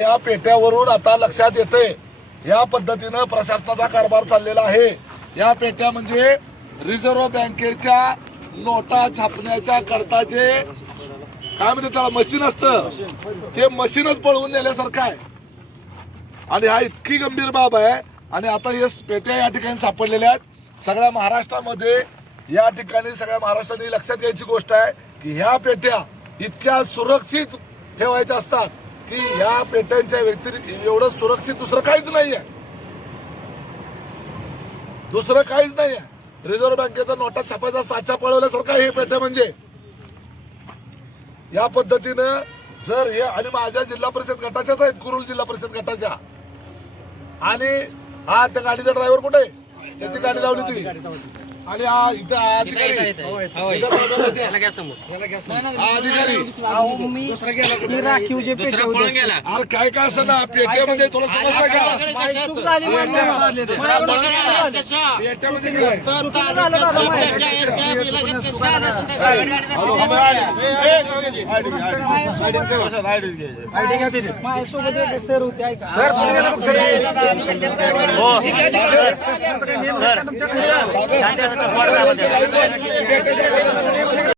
या पेट्यावरून आता लक्षात येते या पद्धतीनं प्रशासनाचा कारभार चाललेला आहे। या पेट्या म्हणजे रिझर्व्ह बँकेच्या नोटा छापण्याच्या करता जे काय म्हणते त्याला मशीन असतं ते मशीनच पळवून नेल्यासारखं आहे आणि हा इतकी गंभीर बाब आहे। आणि आता हे पेट्या या ठिकाणी सापडलेल्या आहेत सगळ्या महाराष्ट्रामध्ये। या ठिकाणी सगळ्या महाराष्ट्राने लक्षात घ्यायची गोष्ट आहे की ह्या पेट्या इतक्या सुरक्षित ठेवायच्या असतात की या पेट्यांच्या व्यतिरिक्त एवढं सुरक्षित दुसरं काहीच नाहीये, दुसरं काहीच नाहीये। रिझर्व्ह बँकेचा नोटा छापायचा साचा पळवल्यासारखा हे पेट्या म्हणजे या पद्धतीनं जर हे आणि माझ्या जिल्हा परिषद गटाच्याच आहेत, कुरुल जिल्हा परिषद गटाच्या। आणि हा त्या गाडीचा ड्रायव्हर कुठे त्याची गाडी लावली ती आणि हा इथं अधिकारी राखीव जे पेट्या अरे काय काय असं ना पेट्यामध्ये थोडं समजलं का माझ्यासोबत सर होते ऐका सर